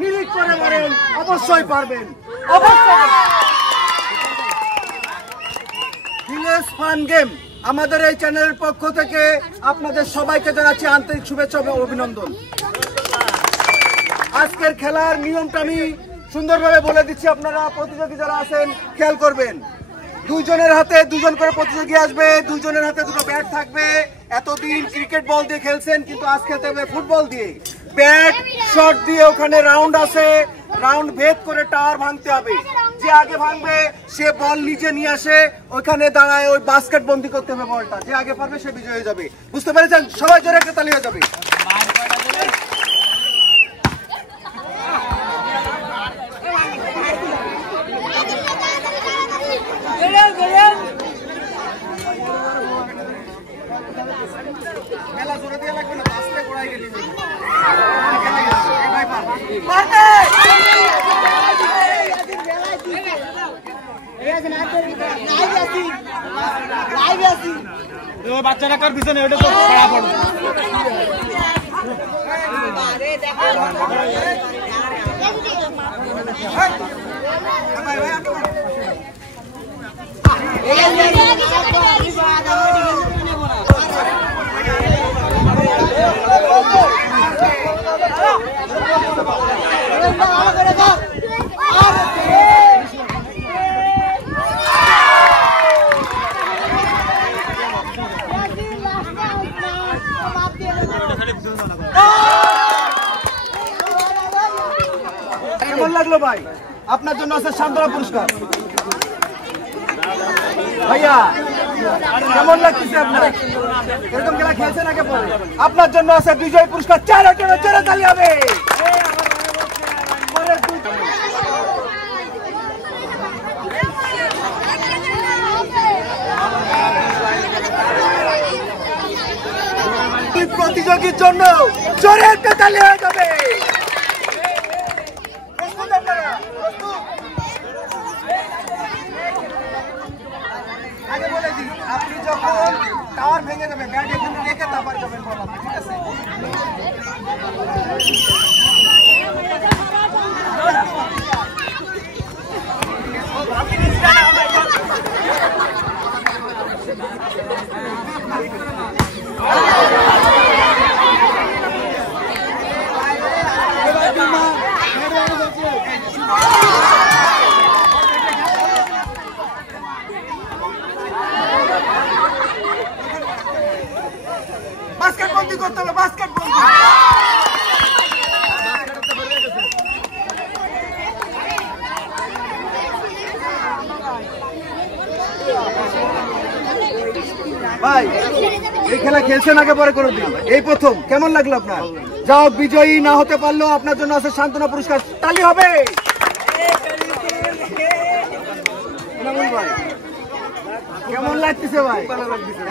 মিলিট করে বলেন অবশ্যই পারবেন, অবশ্যই। ভিলেজ ফান গেম আমাদের এই চ্যানেলের পক্ষ থেকে আপনাদের সবাইকে জানাচ্ছি আন্তরিক শুভেচ্ছা ও অভিনন্দন। আজকের খেলার নিয়মটা আমি সুন্দরভাবে বলে দিচ্ছি, আপনারা প্রতিযোগী যারা আছেন খেয়াল করবেন। দুইজনের হাতে দুজন করে প্রতিযোগী আসবে, দুইজনের হাতে দুটো ব্যাট থাকবে। এতদিন ক্রিকেট বল দিয়ে খেলছেন, কিন্তু আজ খেলতে হবে ফুটবল দিয়ে। ব্যাট শট দিয়ে ওখানে রাউন্ড আছে, রাউন্ড ভেদ করে টাওয়ার ভাঙতে হবে। যে আগে ভাঙবে সে বল নিচে নিয়ে আসে, ওইখানে দাঁড়ায় ওই বাস্কেট বন্দি করতে হবে বলটা। যে আগে পারবে সে বিজয়ী হয়ে যাবে। বুঝতে পেরেছেন? সবাই জোরে একটা তালি হয়ে যাবে। মেলা জোরে দিয়ে লাগবে না, বাসলে গোড়ায় গেলি বাচ্চারা কার পিছনে ওটা তো খারাপ পড়ে। কেমন লাগলো ভাই? আপনার জন্য আছে সান্ত্বনা পুরস্কার। ভাইয়া কেমন লাগতেছে আপনার? এরকম খেলা খেলছেন আগে পরে? আপনার জন্য আছে বিজয় পুরস্কার। 4 আইটেমে 4 তালি হবে। প্রতিযোগীর জন্য জোরে একটা তালি হয়ে যাবে। আগে বলে দিই, আপনি যখন টাওয়ার ভেঙে যাবে ব্যাট এখানে রেখে তারপর যাবেন বল, ঠিক আছে? বাস্কেট বন্দি করতে হবে, বাস্কেট বন্দি। ভাই এই খেলা খেলছেন আগে পরে করে দিন, এই প্রথম। কেমন লাগলো আপনার? যাও, বিজয়ী না হতে পারলেও আপনার জন্য আছে সান্ত্বনা পুরস্কার। তালি হবে। ভাই কেমন লাগতেছে ভাই?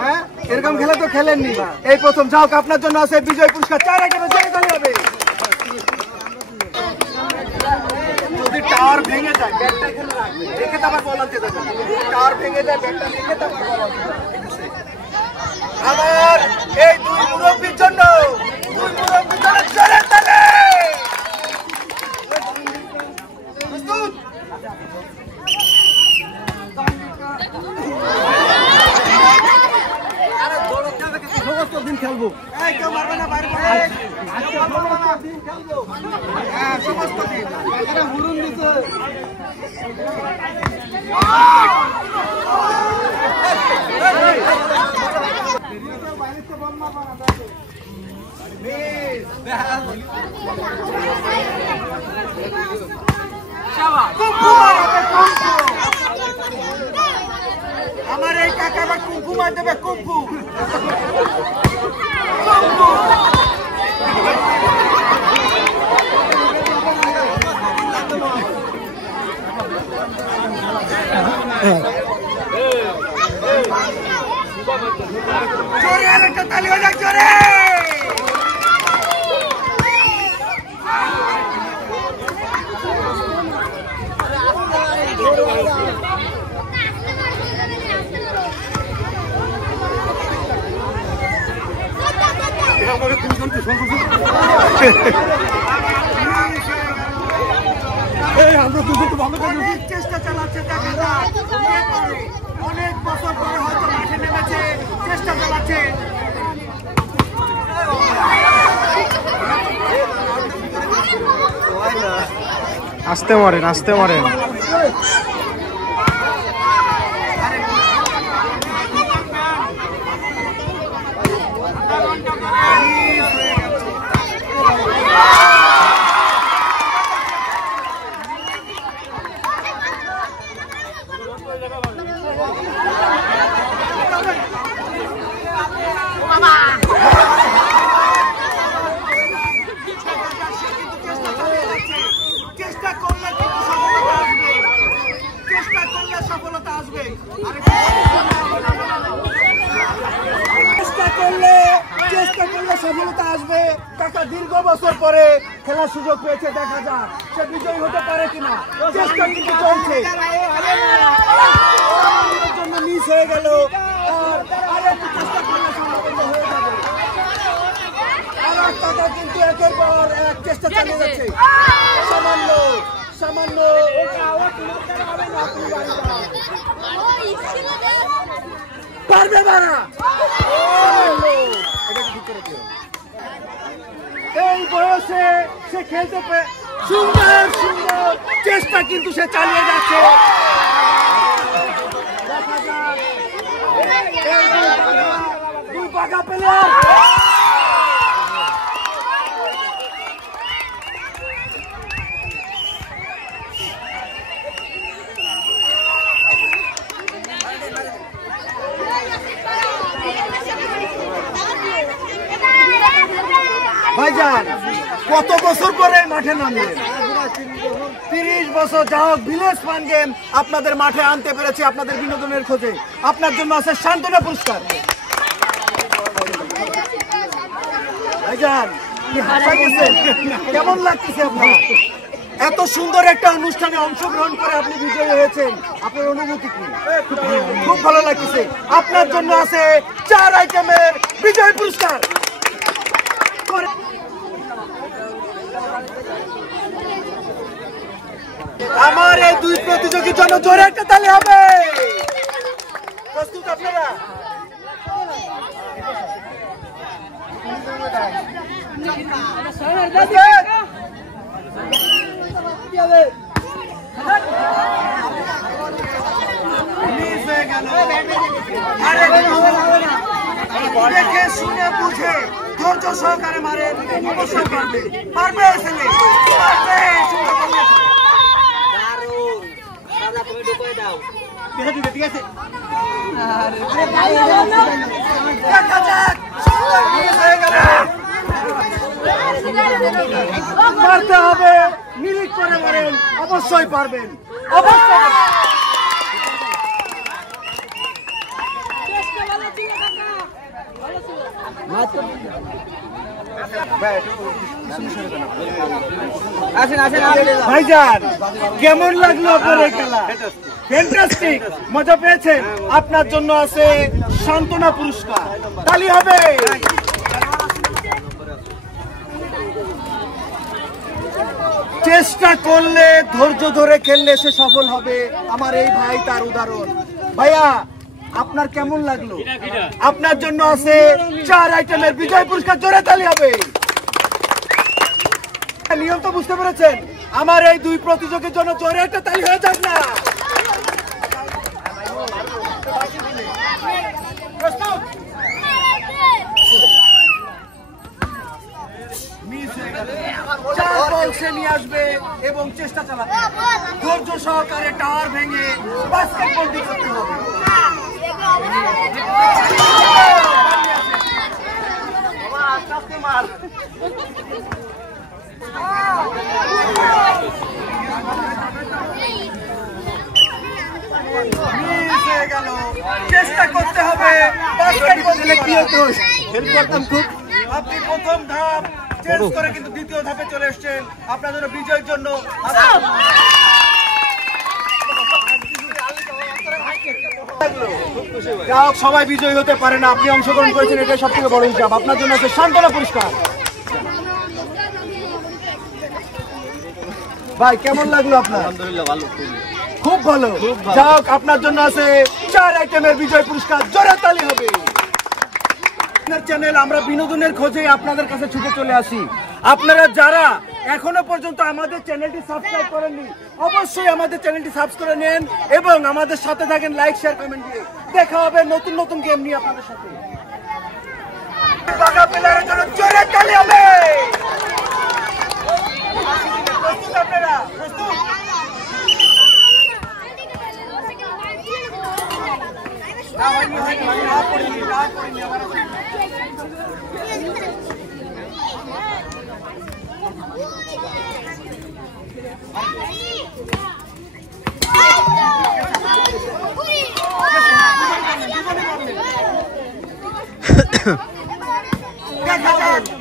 হ্যাঁ, এরকম খেলা তো খেলেননি, এই প্রথম। যাও, আপনার জন্য আছে বিজয় পুরস্কার। 4 আইটেমে 4 তালি হবে। যদি টাওয়ার ভেঙে যায় ব্যাটটা এখানে রাখবে, রেখে তারপর বল আনতে যাবেন। টাওয়ার ভেঙে যায় ব্যাটটা রেখে তারপর বল আনতে যাবেন। আমার এই দুই মুরব্বীর জন্য জোরে তালি। প্রস্তুত? সমস্ত দিন খেলবো, কেউ মারবে না, বাইরে দিন খেলবো। হ্যাঁ, সমস্ত দিন এটা হুরুন দিচ্ছে। আমার এই কাকা আবার কুম্ফু মার দেবে, কুম্ফু। জোরে আরেকটা তালি হয়ে যাক, জোরে। আমাকে 3 জন অনেক চেষ্টা চালাচ্ছে, দেখা যাক কে পারে। অনেক বছর পরে হয়তো মাঠে নেমেছে, চেষ্টা চালাচ্ছে। আস্তে মারেন, আস্তে মারেন। সফলতা আসবে। কাকা দীর্ঘ বছর পরে খেলার সুযোগ পেয়েছে, দেখা যাক সে বিজয়ী হতে পারে কিনা। চেষ্টা কিন্তু চলছে, জন্য মিস হয়ে গেল। আর একটু চেষ্টা করলে সম্ভবত হয়ে যাবে। আর কাকা কিন্তু একের পর এক চেষ্টা চালিয়ে যাচ্ছে। সামান্য সামান্য পারবে বারা। এই বয়সে সে খেলতে সুন্দর সুন্দর চেষ্টা কিন্তু সে চালিয়ে যাচ্ছে। দুই পাকা প্লেয়ার। ভাইজান কত বছর পরে মাঠে নামলেন? 30 বছর। যা হোক, ভিলেজ ফান গেম আপনাদের মাঠে আনতে পেরেছি আপনাদের বিনোদনের খোঁজে। আপনার জন্য আছে সান্ত্বনা পুরস্কার। ভাইজান কি হাসা গেছেন? কেমন লাগতেছে আপনার? এত সুন্দর একটা অনুষ্ঠানে অংশগ্রহণ করে আপনি বিজয়ী হয়েছেন, আপনার অনুভূতি কি? খুব ভালো লাগতেছে। আপনার জন্য আছে 4 আইটেমের বিজয় পুরস্কার। আমার এই দুই প্রতিযোগীর জন্য জোরে একটা তালি হবে। প্রস্তুত আপনারা? দেখে শুনে বুঝে ধৈর্য সহকারে মারেন, অবশ্যই পারবে। পারবে ছেলে, পারবে। ঠিক আছে, পারতে হবে। মিলিট করে মারেন, অবশ্যই পারবেন। অবশ্যই ভাইজান কেমন লাগলো আপনার এই খেলা? ফ্যান্টাস্টিক, মজা পেয়েছেন? আপনার জন্য আছে সান্ত্বনা পুরস্কার। তালি হবে। চেষ্টা করলে, ধৈর্য ধরে খেললে সে সফল হবে। আমার এই ভাই তার উদাহরণ। ভাইয়া আপনার কেমন লাগলো? আপনার জন্য আছে 4 আইটেমের বিজয় পুরস্কার। জোরে তালি হবে। নিয়ম তো বুঝতে পেরেছেন? আমার এই দুই প্রতিযোগীর জন্য জোরে একটা তালি হয়ে যাক না? প্রস্তুত? নিয়ে আসবে এবং চেষ্টা চালাবে। ধৈর্য সহকারে টাওয়ার ভেঙে বাস্কেটবল করতে হবে। চেষ্টা করতে হবে। আপনি প্রথম ধাপ চেঞ্জ করে কিন্তু দ্বিতীয় ধাপে চলে এসেছেন। আপনার জন্য বিজয়ের জন্য সবাই বিজয়ী হতে পারে না। আপনি অংশগ্রহণ করেছেন, এটা সব থেকে বড় হিসাব। আপনার জন্য আছে সান্ত্বনা পুরস্কার। ভাই কেমন লাগলো আপনার? আলহামদুলিল্লাহ ভালো, খুব ভালো। যাক, আপনার জন্য আছে 4 আইটেমের বিজয় পুরস্কার। জোরে তালি হবে। আপনার চ্যানেল আমরা বিনোদনের খোঁজে আপনাদের কাছে ছুটে চলে আসি। আপনারা যারা এখনো পর্যন্ত আমাদের চ্যানেলটি সাবস্ক্রাইব করেননি, অবশ্যই আমাদের চ্যানেলটি সাবস্ক্রাইব করে নেন এবং আমাদের সাথে থাকেন, লাইক শেয়ার কমেন্ট দিয়ে। দেখা হবে নতুন নতুন গেম নিয়ে আপনাদের সাথে। বাঘা প্লেয়ারের জন্য জোরে তালি হবে। প্রস্তুত আপনারা? প্রস্তুত?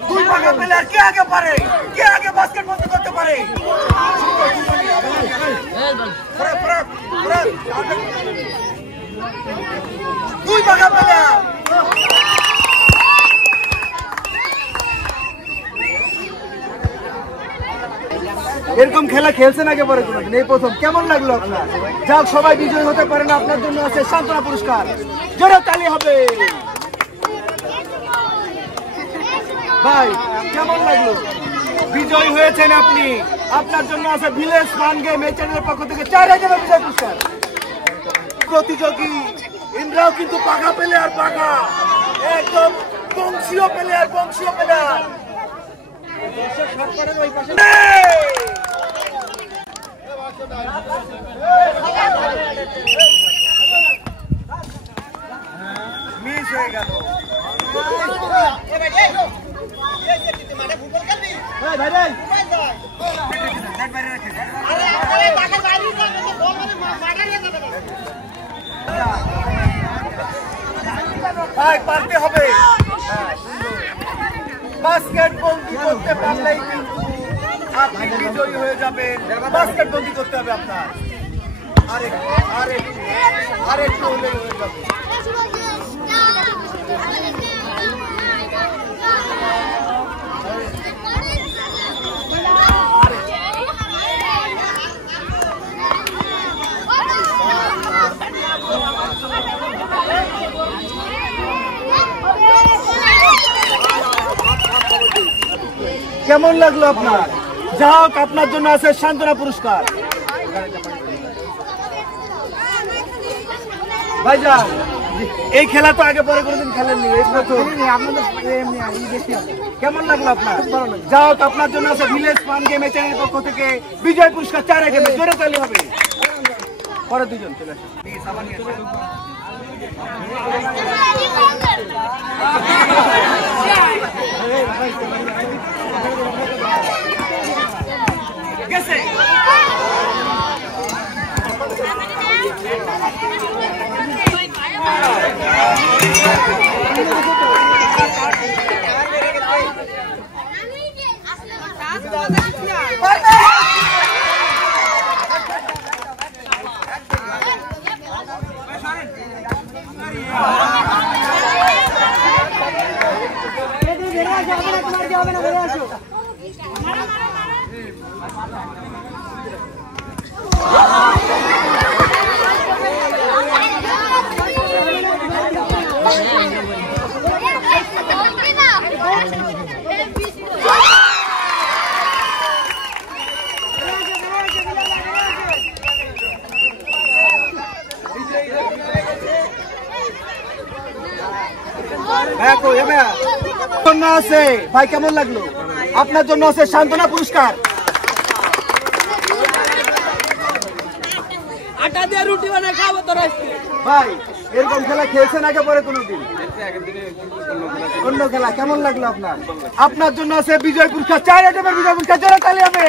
দুই বাঘা প্লেয়ার কে আগে পারে, কে আগে বাস্কেট বন্দি করতে পারে? দুই বাঘা প্লেয়ার। এরকম খেলা খেলছেন আগে পরে কোনোদিন? এই প্রথম। কেমন লাগলো আপনার? যাক, সবাই বিজয়ী হতে পারে না, আপনার জন্য আছে সান্ত্বনা পুরস্কার। জোরে তালি হবে। ভাই কেমন লাগলো? বিজয়ী হয়েছেন আপনি। আপনার জন্য আছে ভিলেজ ফান গেম এই চ্যানেলের পক্ষ থেকে 4 আইটেমের বিজয় পুরস্কার। প্রতিযোগী ইন্দ্রাও কিন্তু পাকা প্লেয়ার, পাকা একদম বংশীয় প্লেয়ার, বংশীয় প্লেয়ার। মিস হয়ে গেল। পারতে হবে। বাস্কেট বন্দি করতে পারলেই কিন্তু আপনি বিজয়ী হয়ে যাবেন। বাস্কেট বন্দি করতে হবে আপনার। আরেকটু হলেই হয়ে যাবে। কেমন লাগলো আপনার? যাক, আপনার জন্য আছে সান্ত্বনা পুরস্কার। ভাইজান, এই খেলা তো আগে পরে কোনোদিন খেলেননি, এই প্রথম। কেমন লাগলো আপনার? যাক, আপনার জন্য আছে ভিলেজ ফান গেম এই চ্যানেলের পক্ষ থেকে বিজয় পুরস্কার 4 আইটেমে। জোরে তালি হবে। পরে দুজন চলে আসুন। গেছে আছে। ভাই কেমন লাগলো? আপনার জন্য আছে সান্ত্বনা পুরস্কার। আটা দিয়ে রুটি বানায় খাবো তোরা। ভাই এরকম খেলা খেলছেন আগে পরে কোনোদিন? অন্য খেলা। কেমন লাগলো আপনার? আপনার জন্য আছে বিজয় পুরস্কার, 4 আইটেমের বিজয় পুরস্কার। জোরে তালি হবে।